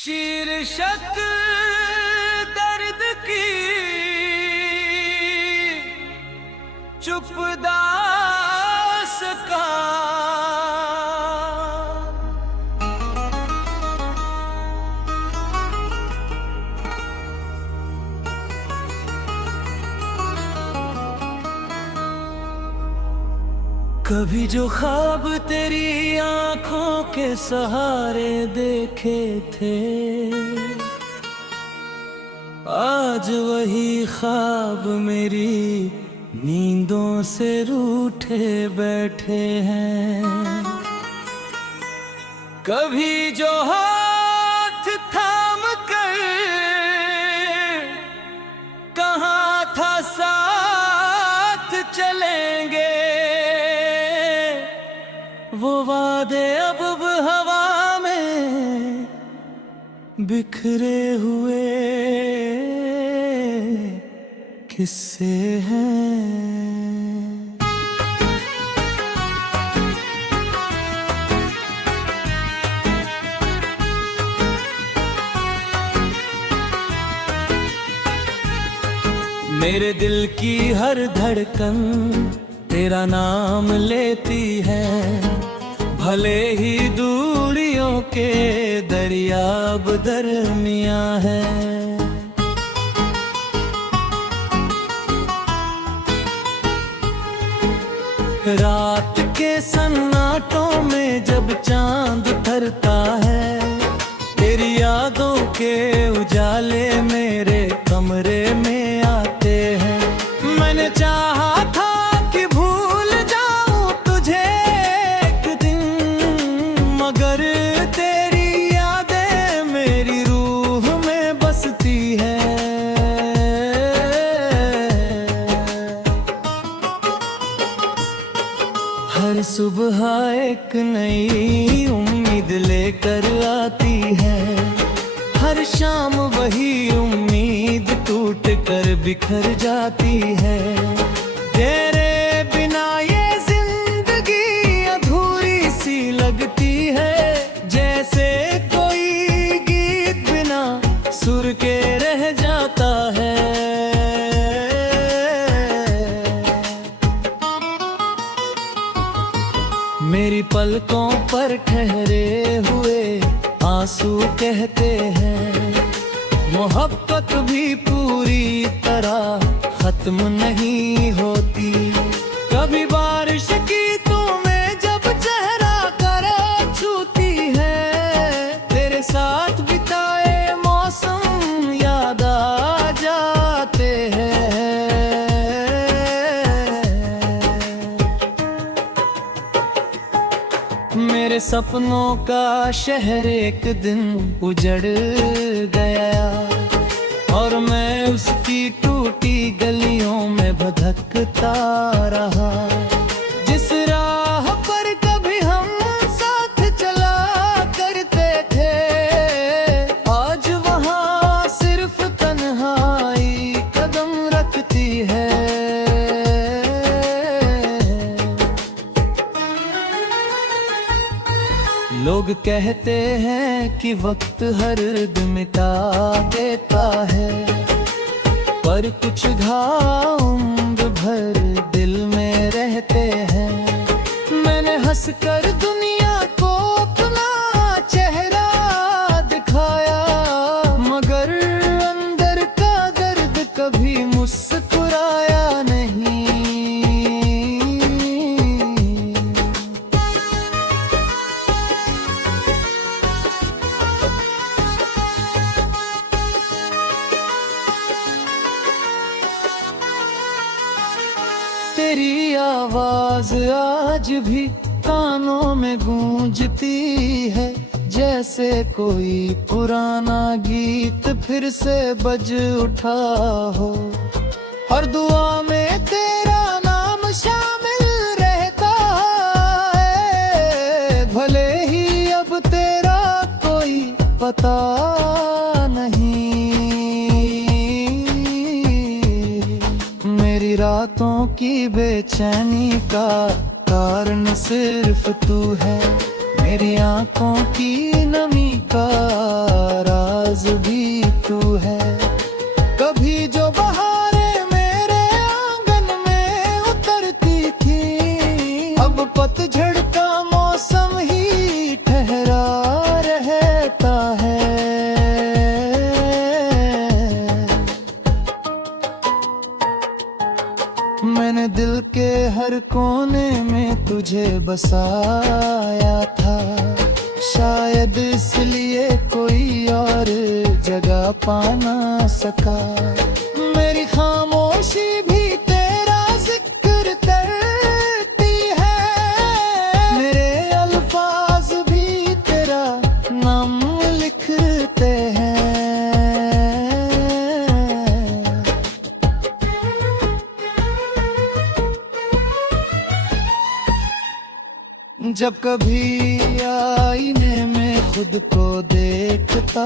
शीर्षक दर्द की चुपदास का। कभी जो ख्वाब तेरी आंखों के सहारे देखे थे, आज वही ख्वाब मेरी नींदों से रूठे बैठे हैं। कभी जो हाथ थाम कर कहा था साथ चलेंगे, वो वादे अब हवा में बिखरे हुए किस्से हैं। मेरे दिल की हर धड़कन तेरा नाम लेती है, भले ही दूरियों के दरियाब दरमियां है। रात के सन्नाटों में जब चांद उतरता है, तेरी यादों के उजाले मेरे कमरे में आते हैं। मैंने चाहा था कि भूल जाऊं तुझे एक दिन, मगर तेरी यादें मेरी रूह में बसती है। हर सुबह एक नई उम्मीद लेकर आती है, हर शाम वही उम्मीद टूट कर बिखर जाती है। तेरे बिना ये जिंदगी अधूरी सी लगती है, जैसे कोई गीत बिना सुर के रह जाता है। मेरी पलकों पर ठहरे हुए आंसू कहते हैं, मोहब्बत भी पूरी तरह खत्म नहीं होती। कभी बारिश की तुम्हें जब चेहरा कर छूती है, तेरे साथ बिताए मौसम याद आ जाते हैं। मेरे सपनों का शहर एक दिन उजड़ गया, और मैं उसकी टूटी गलियों में भटकता रहा। जिस राह पर कभी हम साथ चला करते थे, आज वहाँ सिर्फ तन्हाई कदम रखती है। लोग कहते हैं कि वक्त हर दिन मिटा देता है, पर कुछ घाव उम्र भर दिल में रहते हैं। मैंने हंसकर दुनिया को अपना चेहरा दिखाया, मगर अंदर का दर्द कभी मुस्कुराया नहीं। तेरी आवाज आज भी कानों में गूंजती है, जैसे कोई पुराना गीत फिर से बज उठा हो। हर दुआ में तेरा नाम शामिल रहता है, भले ही अब तेरा कोई पता नहीं। मेरी रातों की बेचैनी का कारण सिर्फ तू है, मेरी आंखों की नमी का बसाया था। शायद इसलिए कोई और जगह पा ना सका। मेरी खामोशी भी तेरा जिक्र करती है, मेरे अल्फाज भी तेरा नाम लिखते हैं। जब कभी आईने में खुद को देखता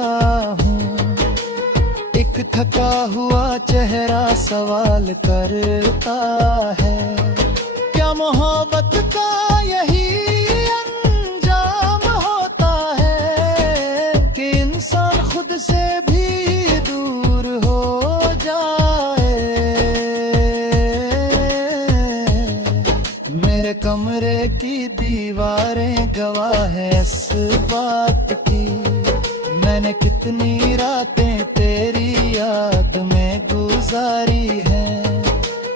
हूँ, एक थका हुआ चेहरा सवाल करता है, क्या मोहब्बत का यही अंजाम होता है कि इंसान खुद से भी दूर हो जाए। मेरे कमरे की दीवारें गवाह है इस बात की, मैंने कितनी रातें तेरी याद में गुजारी हैं।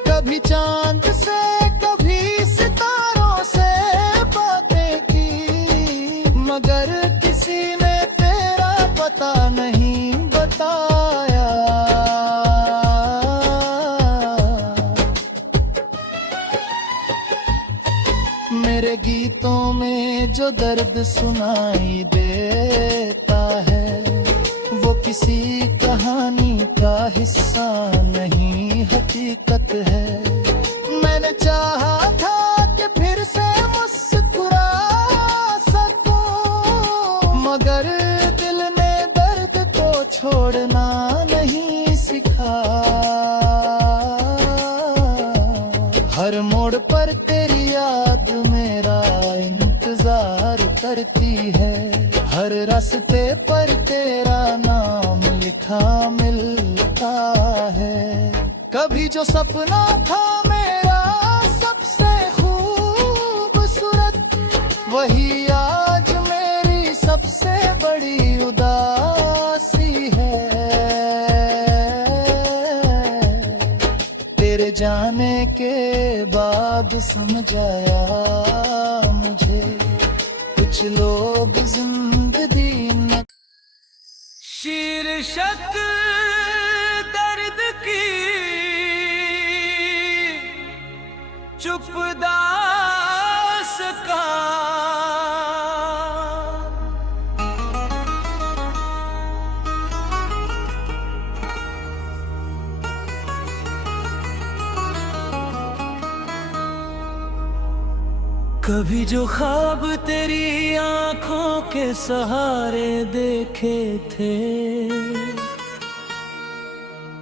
कभी चांद से कभी सितारों से बातें की, मगर किसी ने तेरा पता नहीं बताया। मेरे गीतों में जो दर्द सुनाई देता है, वो किसी कहानी का हिस्सा नहीं, हकीकत है। मैंने चाहा था कि फिर से मुस्कुरा सकूं, मगर दिल ने दर्द को छोड़ना नहीं सिखा। हर मोड़ पर तेरी याद मेरा इंतजार करती है, हर रास्ते पर तेरा नाम लिखा मिलता है। कभी जो सपना था मेरा सबसे खूबसूरत, वही आज मेरी सबसे बड़ी उदासी है। तेरे जाने के बाद समझ आया मुझे, कुछ लोग जिंदगी न शीर्षक दर्द की चुपदास का। कभी जो ख्वाब तेरी आंखों के सहारे देखे थे,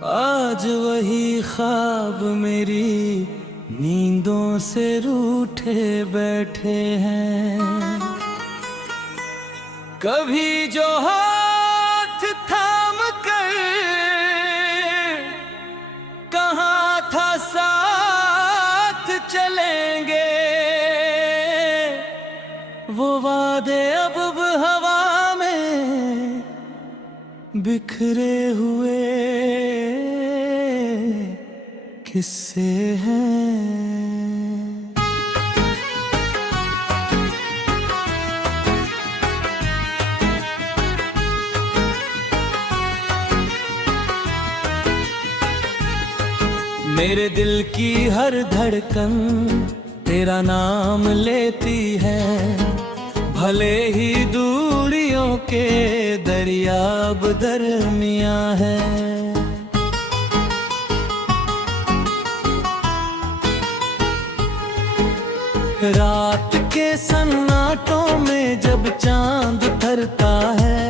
आज वही ख्वाब मेरी नींदों से रूठे बैठे हैं। कभी जो हाथ थाम कर कहा था साथ चलेंगे, वो वादे अब हवा में बिखरे हुए किस्से हैं। मेरे दिल की हर धड़कन तेरा नाम लेती है, भले ही दूरियों के दरियाब दरमियां है। रात के सन्नाटों में जब चांद उतरता है,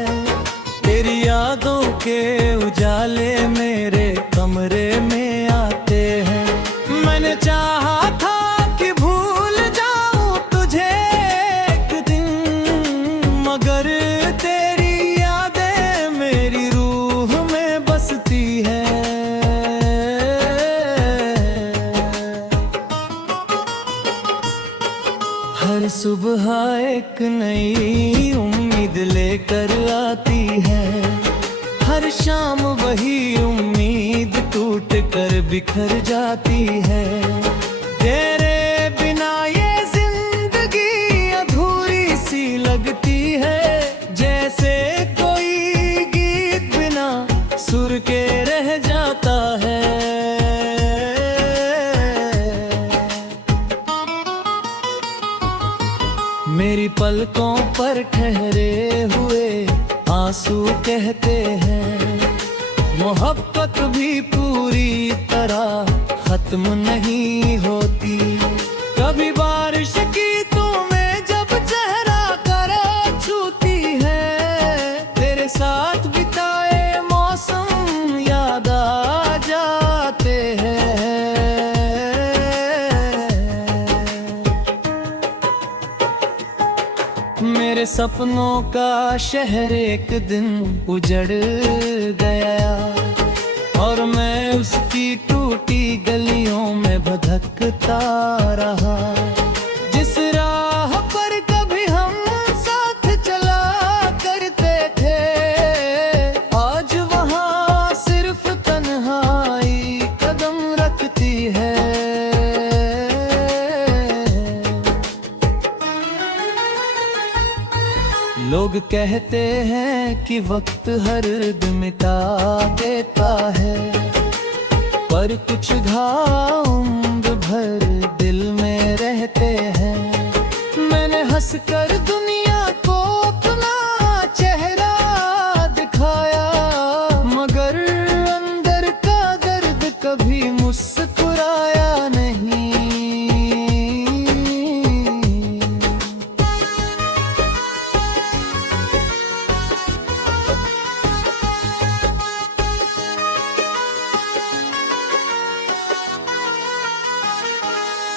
तेरी यादों के उजाले मेरे कमरे में आते हैं। मैंने चाहा था कि भूल जाऊं तुझे एक दिन, मगर तेरी यादें मेरी रूह में बसती है। हर सुबह एक नई उम्मीद लेकर आती है, हर शाम वही उम्मीद टूट कर बिखर जाती है। तेरे बिना ये जिंदगी आंसू कहते हैं मोहब्बत भी पूरी तरह खत्म नहीं होती। कभी बारिश की तुम्हें जब चेहरा करे छूती है, तेरे साथ बिताए मौसम याद आ जाते हैं। मेरे सपनों का शहर एक दिन उजड़ गया और मैं उसकी टूटी गलियों में भटकता रहा। जिस राह पर कभी हम साथ चला करते थे, आज वहाँ सिर्फ तन्हाई कदम रखती है। लोग कहते हैं कि वक्त हर दिन मिटा देता है, पर कुछ घाव उम्र भर दिल में रहते हैं। मैंने हंसकर दुनिया को अपना चेहरा दिखाया, मगर अंदर का दर्द कभी मुस्कुराया नहीं।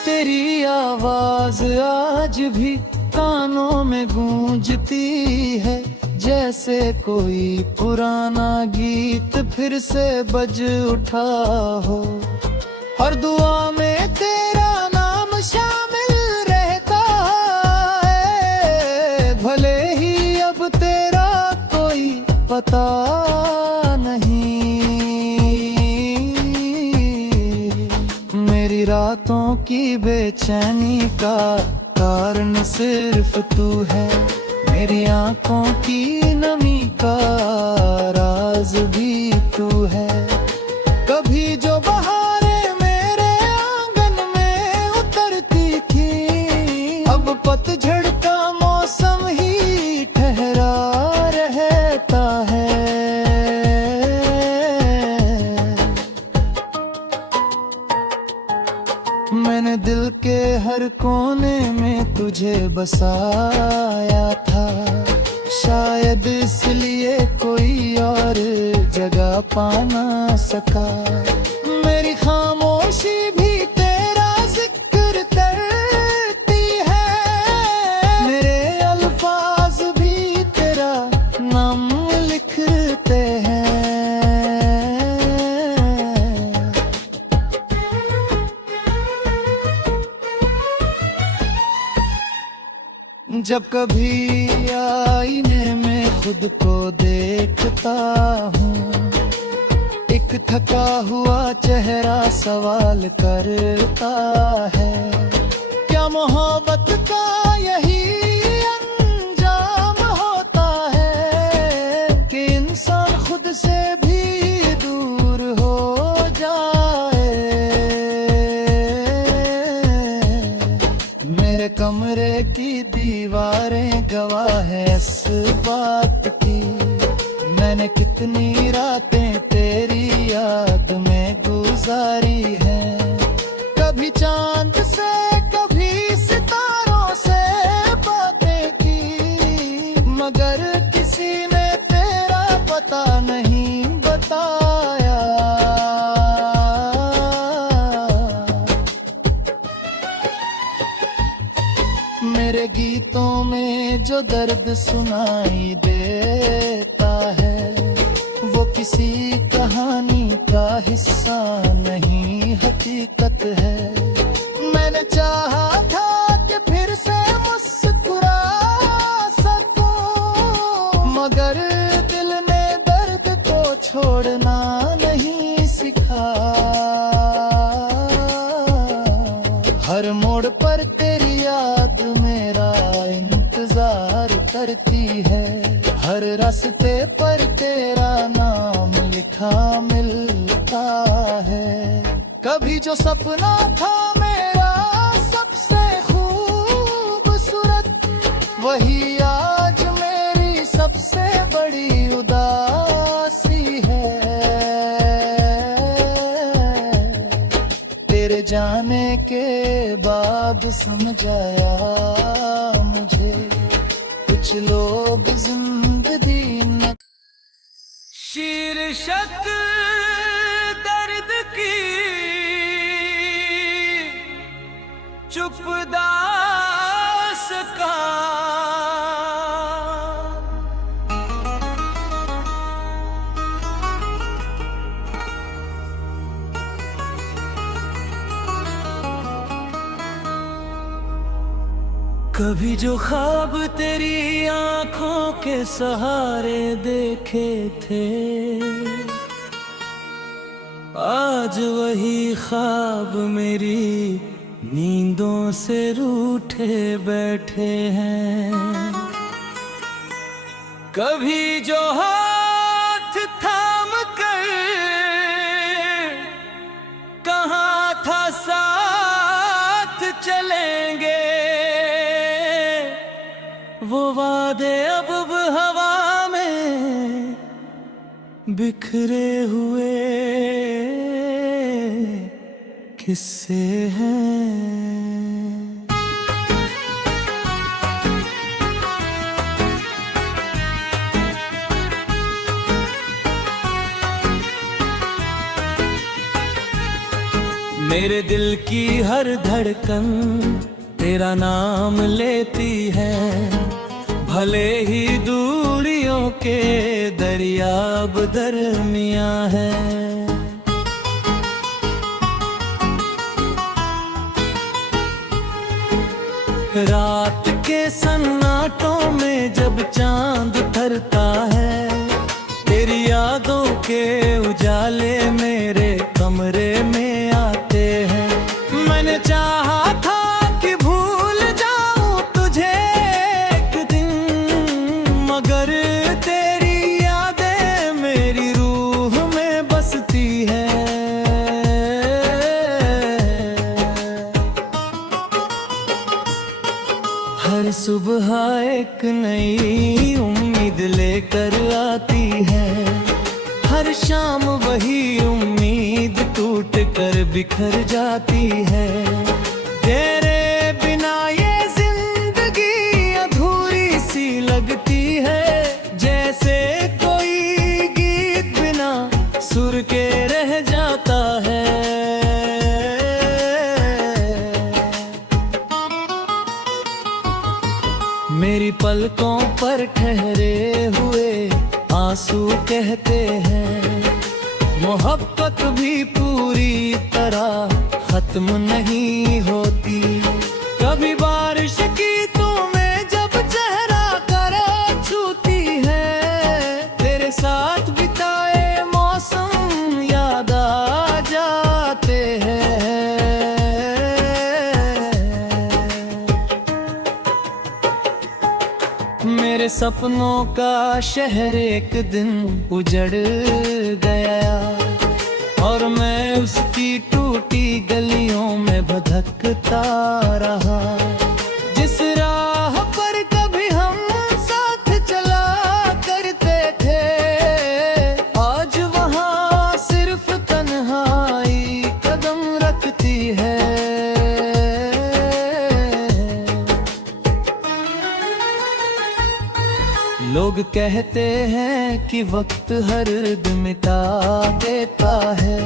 तेरी आवाज आज भी कानों में गूंजती है, जैसे कोई पुराना गीत फिर से बज उठा हो। हर दुआ में तेरा नाम शामिल रहता है, भले ही अब तेरा कोई पता नहीं। मेरी रातों की बेचैनी का कारण सिर्फ तू है, मेरी आंखों की नमी का राज भी तू है। कभी जो बहारें मेरे आंगन में उतरती थी, अब पतझड़ का मौसम ही ठहरा रहता है। मैंने दिल के हर कोने में तुझे बसाया था, शायद इसलिए कोई और जगह पा ना सका। मेरी खामोशी भी तेरा जिक्र करती है, मेरे अल्फाज भी तेरा नाम लिखते हैं। जब कभी आईने में खुद को देखता हूँ, एक थका हुआ चेहरा सवाल करता है, क्या मोहब्बत का यही अंजाम होता है कि इंसान खुद से भी दूर हो जाए। मेरे कमरे की दीवारें गवाह है इस बात की, मैंने कितनी रातें तेरी याद में गुजारी हैं। कभी चांद से कभी सितारों से बातें की, मगर किसी ने तेरा पता नहीं बताया। मेरे गीतों में जो दर्द सुनाई देता है, वो किसी कहानी का हिस्सा नहीं हकीकत है। मैंने चाहा था कि फिर से मुस्कुरा सकूं, मगर दिल ने दर्द को छोड़ना नहीं सिखा। हर मोड़ पर तेरी याद मेरा इंतजार करती है, हर रास्ते पर तेरा नाम लिखा मिलता है। कभी जो सपना था मेरा सबसे खूबसूरत, वही आज मेरी सबसे बड़ी बाद समझ आया मुझे, कुछ लोग जिंदगी न। शीर्षक दर्द की चुपदास का, कभी जो ख्वाब तेरी आंखों के सहारे देखे थे, आज वही ख्वाब मेरी नींदों से रूठे बैठे हैं। कभी जो हाथ थाम कर कहा था साथ चलेंगे, वो वादे अब हवा में बिखरे हुए किस्से हैं। मेरे दिल की हर धड़कन तेरा नाम लेती है, भले ही दूरियों के दरियाब दरमियां है। रात के सन्नाटों में जब चांद उतरता है, तेरी यादों के उजाले मेरे कमरे में आते हैं। मैंने चाहा था कि भूल जाऊं तुझे एक दिन, मगर तेरी यादें मेरी रूह में बसती है। हर सुबह एक नई उम्मीद लेकर आती है, हर शाम वही उम्मीद टूट कर बिखर जाती है। तेरे बिना ये जिंदगी अधूरी सी लगती है, जैसे कोई गीत बिना सुर के रह जाता है। मेरी पलकों पर ठहरे हुए आंसू कहते हैं, मोहब्बत भी पूरी तरह खत्म नहीं होती। कभी बारिश की तुम्हें जब चेहरा करा छूती है, तेरे साथ बिताए मौसम याद आ जाते हैं। मेरे सपनों का शहर एक दिन उजड़ गया, और मैं उसकी टूटी गलियों में भटकता रहा। जिस राह पर कभी हम साथ चला करते थे, आज वहाँ सिर्फ तन्हाई कदम रखती है। लोग कहते हैं कि वक्त हर दिन मिटा देता है,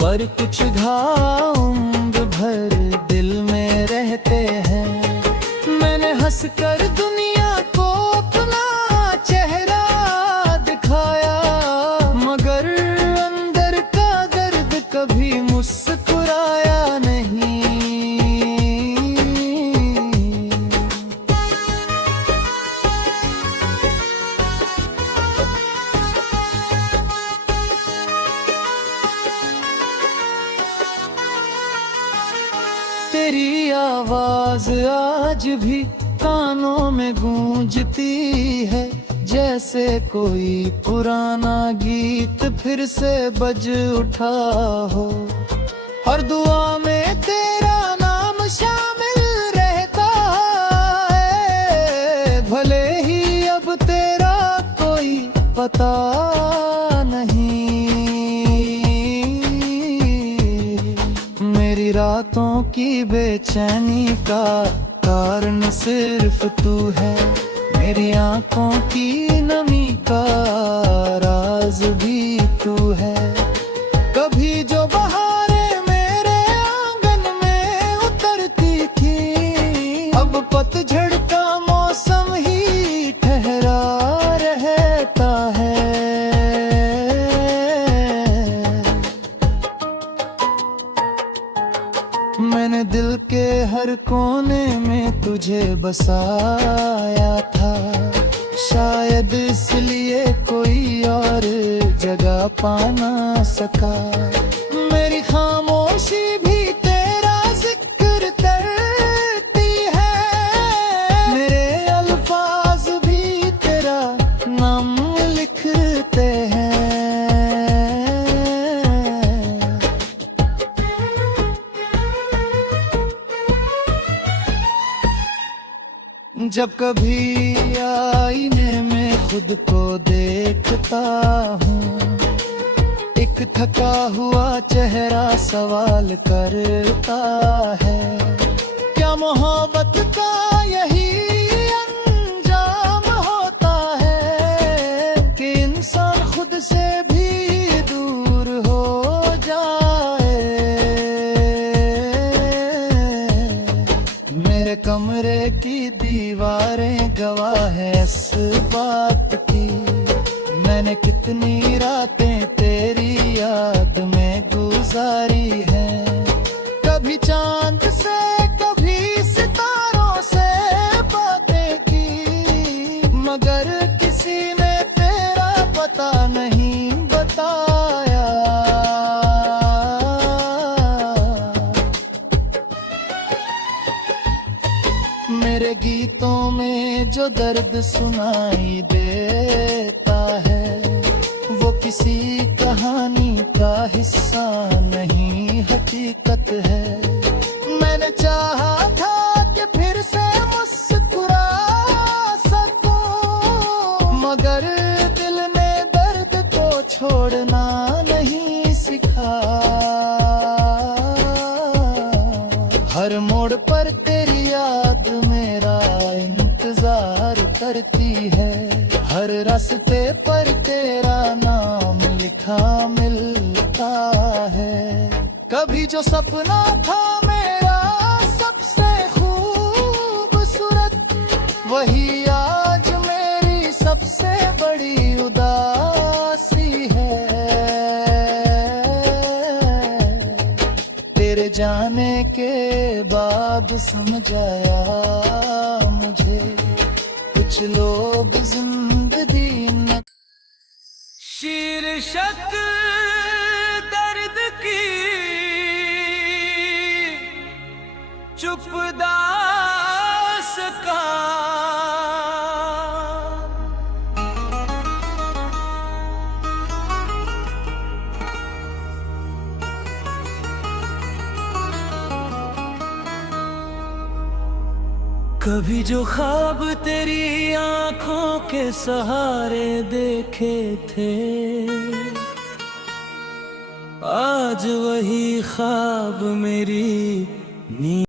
पर कुछ घाव उम्र भर दिल में रहते हैं। मैंने हंसकर दुनिया को अपना चेहरा दिखाया, मगर अंदर का दर्द कभी मुस्कुराया नहीं। तेरी आवाज आज भी कानों में गूंजती है, जैसे कोई पुराना गीत फिर से बज उठा हो। हर दुआ में तेरा नाम शामिल रहता है, भले ही अब तेरा कोई पता नहीं। मेरी रात रातों की बेचैनी का कारण सिर्फ तू है। मेरी आंखों की नमी का राज भी तू है। कभी जो बहारें मेरे आंगन में उतरती थी, अब पतझड़ का मौसम ही ठहरा रहता है। मैंने दिल के हर कोने में तुझे बसाया था, शायद इसलिए कोई और जगह पा ना सका। मेरी खामोशी भी तेरा जिक्र करती है, मेरे अल्फाज भी तेरा नाम लिखते हैं। जब कभी आईने में खुद को देखता हूँ, एक थका हुआ चेहरा सवाल करता है, क्या मोहब्बत का यही अंजाम होता है कि इंसान खुद से भी दूर हो जाए। मेरे कमरे की दीवारें गवाह है इस बात की, मैंने कितनी रातें तेरी याद में गुजारी हैं। कभी चांद से कभी सितारों से बातें की, मगर किसी ने तेरा पता नहीं बताया। मेरे गीतों में जो दर्द सुनाई देता है, वो किसी कहानी का हिस्सा नहीं हकीकत है। मैंने चाहा था कि फिर से मुस्कुरा सकूं, मगर दिल ने दर्द को छोड़ना नहीं सिखा। हर मोड़ पर तेरी याद मेरा इंतजार करती है, हर रास्ते पर तेरा नाम लिखा मिलता है। कभी जो सपना था मेरा सबसे खूबसूरत, वही आज मेरी सबसे बड़ी उदासी है। तेरे जाने के बाद समझ आया मुझे, कुछ लोग जिंदगी न शीर्षक दर्द की चुपदास का। कभी जो ख्वाब तेरी आंखों के सहारे देखे थे, आज वही ख्वाब मेरी नींद